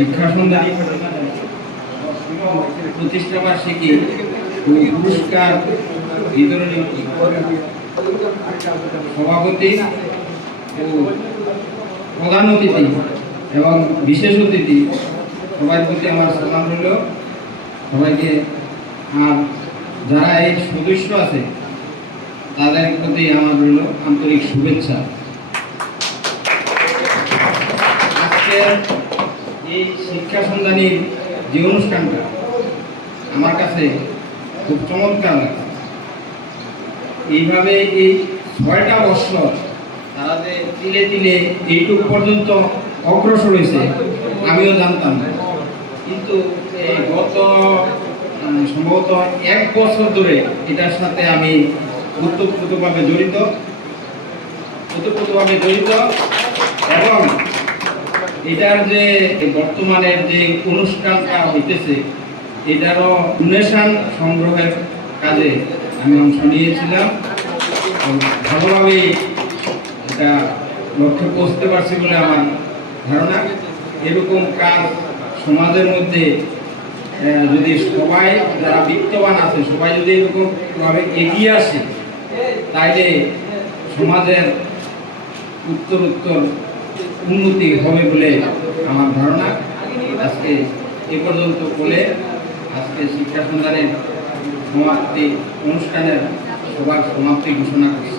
শিক্ষা সন্ধানী প্রতিষ্ঠা বার্ষিকী পুরস্কার বিতরণী সভাপতি ও প্রধান অতিথি এবং বিশেষ অতিথি সবার প্রতি আমার সালাম রইল। সবাইকে আর যারা এই সদস্য আছে তাদের প্রতি আমার রইল আন্তরিক শুভেচ্ছা। আজকের এই শিক্ষা সন্ধানীর যে অনুষ্ঠানটা আমার কাছে খুব চমৎকার লাগে। এইভাবে এই 6টা বছর তারা যে তিলে তিলে এইটুকু পর্যন্ত অগ্রসর হয়েছে আমিও জানতাম না, কিন্তু গত সম্ভবত 1 বছর ধরে এটার সাথে আমি ওতপ্রোতভাবে জড়িত এবং এটার যে বর্তমানের যে অনুষ্ঠানটা হইতেছে এটারও ডোনেশন সংগ্রহের কাজে আমি অংশ নিয়েছিলাম। ভালোভাবে এটা লক্ষ্যে পৌঁছতে পারছি বলে আমার ধারণা। এরকম কাজ সমাজের মধ্যে যদি সবাই যারা বিত্তবান আছে সবাই যদি এরকমভাবে এগিয়ে আসে তাইলে সমাজের উত্তরোত্তর উন্নতি হবে বলে আমার ধারণা। আজকে এ পর্যন্ত বলে আজকে শিক্ষা সন্ধানের সমাপ্তি অনুষ্ঠানের সবার সমাপ্তি ঘোষণা করছি।